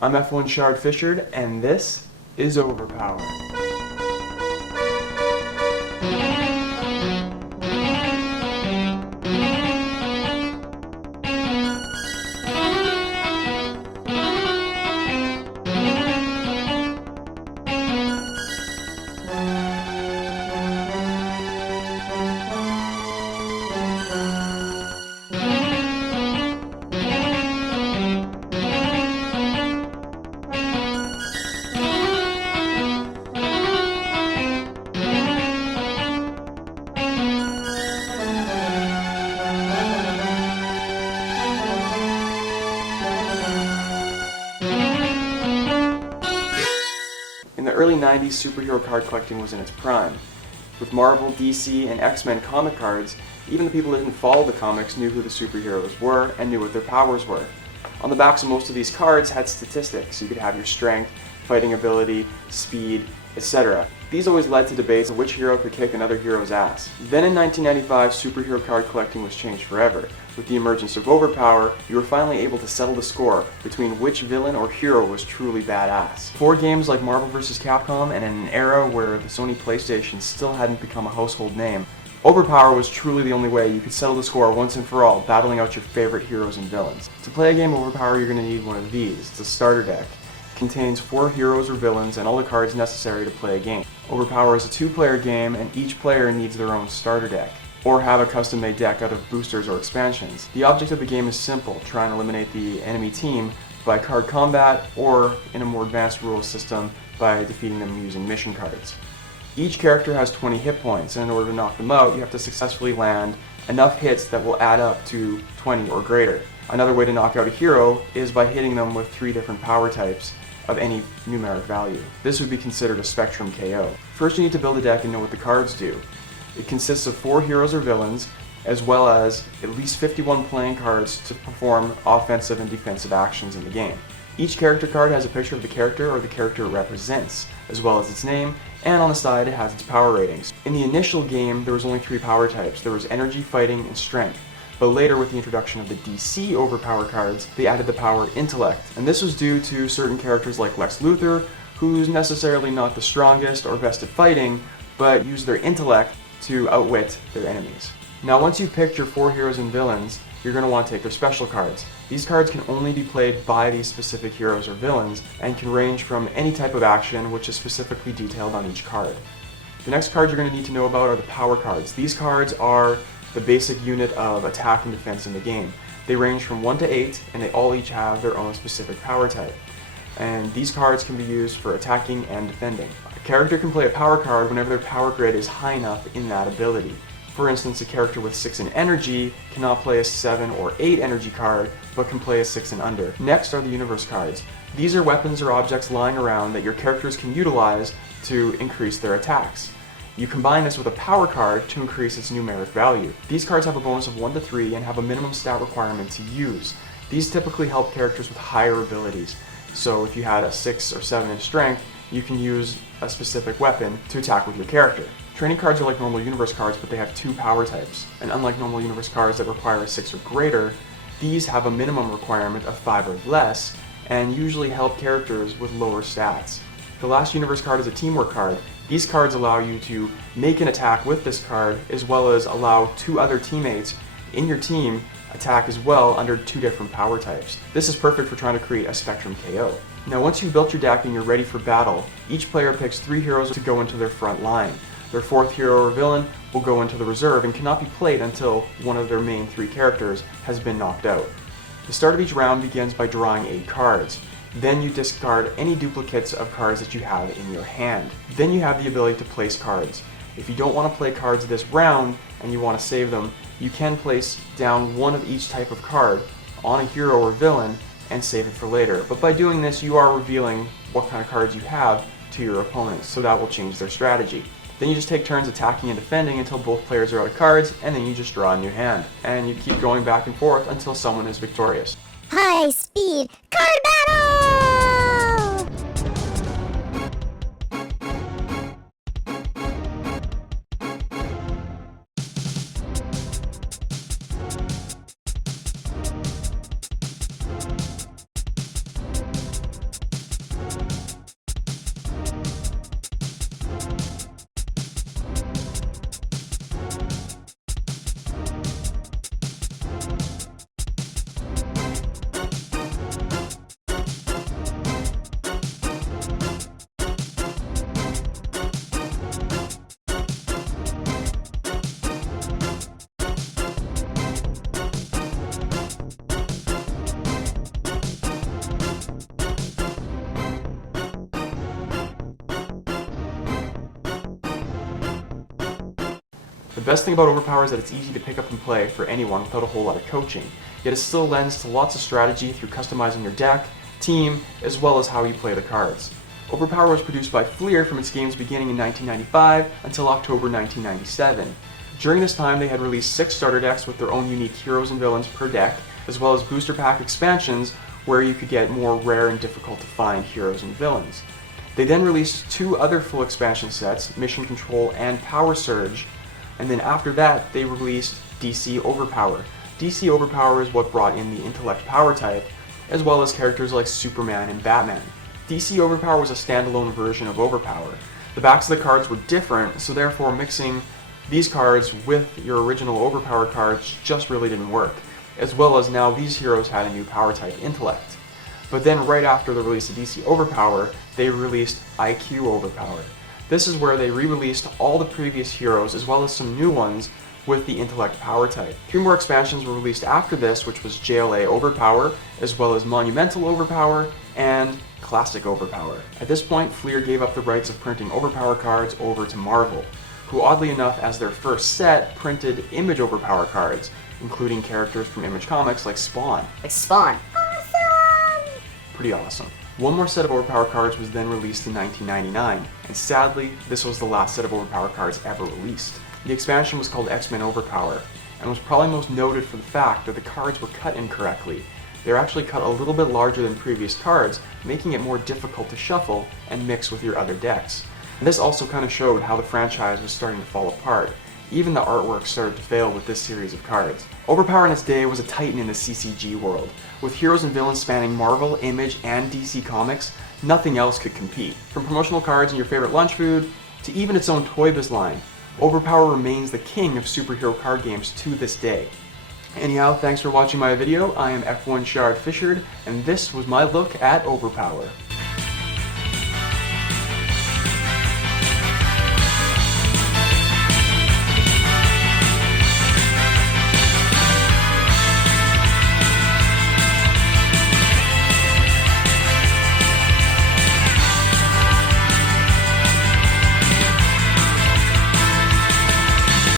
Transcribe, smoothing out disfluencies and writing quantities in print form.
I'm F1 Shard Fishard, and this is OverPower. In the early 90s, superhero card collecting was in its prime. With Marvel, DC, and X-Men comic cards, even the people that didn't follow the comics knew who the superheroes were and knew what their powers were. On the backs of most of these cards had statistics. You could have your strength, fighting ability, speed, etc. These always led to debates of which hero could kick another hero's ass. Then in 1995, superhero card collecting was changed forever. With the emergence of OverPower, you were finally able to settle the score between which villain or hero was truly badass. For games like Marvel vs. Capcom, and in an era where the Sony PlayStation still hadn't become a household name, OverPower was truly the only way you could settle the score once and for all, battling out your favorite heroes and villains. To play a game OverPower, you're going to need one of these. It's a starter deck. It contains 4 heroes or villains and all the cards necessary to play a game. OverPower is a 2-player game, and each player needs their own starter deck, or have a custom-made deck out of boosters or expansions. The object of the game is simple: try and eliminate the enemy team by card combat, or in a more advanced rules system by defeating them using mission cards. Each character has 20 hit points, and in order to knock them out, you have to successfully land enough hits that will add up to 20 or greater. Another way to knock out a hero is by hitting them with 3 different power types of any numeric value. This would be considered a spectrum KO. First, you need to build a deck and know what the cards do. It consists of 4 heroes or villains, as well as at least 51 playing cards to perform offensive and defensive actions in the game. Each character card has a picture of the character or the character it represents, as well as its name, and on the side it has its power ratings. In the initial game, there was only 3 power types. There was energy, fighting, and strength. But later, with the introduction of the DC OverPower cards, they added the power intellect. And this was due to certain characters like Lex Luthor, who's necessarily not the strongest or best at fighting, but use their intellect to outwit their enemies. Now, once you've picked your 4 heroes and villains, you're going to want to take their special cards. These cards can only be played by these specific heroes or villains, and can range from any type of action which is specifically detailed on each card. The next cards you're going to need to know about are the power cards. These cards are the basic unit of attack and defense in the game. They range from 1 to 8, and they all each have their own specific power type. And these cards can be used for attacking and defending. A character can play a power card whenever their power grid is high enough in that ability. For instance, a character with 6 in energy cannot play a 7 or 8 energy card, but can play a 6 and under. Next are the universe cards. These are weapons or objects lying around that your characters can utilize to increase their attacks. You combine this with a power card to increase its numeric value. These cards have a bonus of 1 to 3 and have a minimum stat requirement to use. These typically help characters with higher abilities. So if you had a 6 or 7 in strength, you can use a specific weapon to attack with your character. Training cards are like normal universe cards, but they have 2 power types. And unlike normal universe cards that require a 6 or greater, these have a minimum requirement of 5 or less, and usually help characters with lower stats. The last universe card is a teamwork card. These cards allow you to make an attack with this card, as well as allow 2 other teammates in your team attack as well under 2 different power types. This is perfect for trying to create a spectrum KO. Now, once you've built your deck and you're ready for battle, each player picks 3 heroes to go into their front line. Their 4th hero or villain will go into the reserve and cannot be played until one of their main 3 characters has been knocked out. The start of each round begins by drawing 8 cards. Then you discard any duplicates of cards that you have in your hand. Then you have the ability to place cards. If you don't want to play cards this round and you want to save them, you can place down 1 of each type of card on a hero or villain and save it for later. But by doing this, you are revealing what kind of cards you have to your opponents, so that will change their strategy. Then you just take turns attacking and defending until both players are out of cards, and then you just draw a new hand. And you keep going back and forth until someone is victorious. High speed card battle! best thing about OverPower is that it's easy to pick up and play for anyone without a whole lot of coaching, yet it still lends to lots of strategy through customizing your deck, team, as well as how you play the cards. OverPower was produced by Fleer from its games beginning in 1995 until October 1997. During this time, they had released 6 starter decks with their own unique heroes and villains per deck, as well as booster pack expansions where you could get more rare and difficult to find heroes and villains. They then released 2 other full expansion sets, Mission Control and Power Surge, and then after that they released DC OverPower. DC OverPower is what brought in the Intellect Power type, as well as characters like Superman and Batman. DC OverPower was a standalone version of OverPower. The backs of the cards were different, so therefore mixing these cards with your original OverPower cards just really didn't work, as well as now these heroes had a new power type, Intellect. But then right after the release of DC OverPower, they released IQ OverPower. This is where they re-released all the previous heroes as well as some new ones with the Intellect power type. 3 more expansions were released after this, which was JLA OverPower, as well as Monumental OverPower, and Classic OverPower. At this point, Fleer gave up the rights of printing OverPower cards over to Marvel, who oddly enough as their first set printed Image OverPower cards, including characters from Image Comics like Spawn. Like Spawn. Pretty awesome. One more set of OverPower cards was then released in 1999, and sadly, this was the last set of OverPower cards ever released. The expansion was called X-Men OverPower, and was probably most noted for the fact that the cards were cut incorrectly. They were actually cut a little bit larger than previous cards, making it more difficult to shuffle and mix with your other decks. And this also kind of showed how the franchise was starting to fall apart. Even the artwork started to fail with this series of cards. OverPower in its day was a titan in the CCG world. With heroes and villains spanning Marvel, Image, and DC Comics, nothing else could compete. From promotional cards and your favorite lunch food, to even its own Toy Biz line, OverPower remains the king of superhero card games to this day. Anyhow, thanks for watching my video. I am F1 Shard Fishard, and this was my look at OverPower.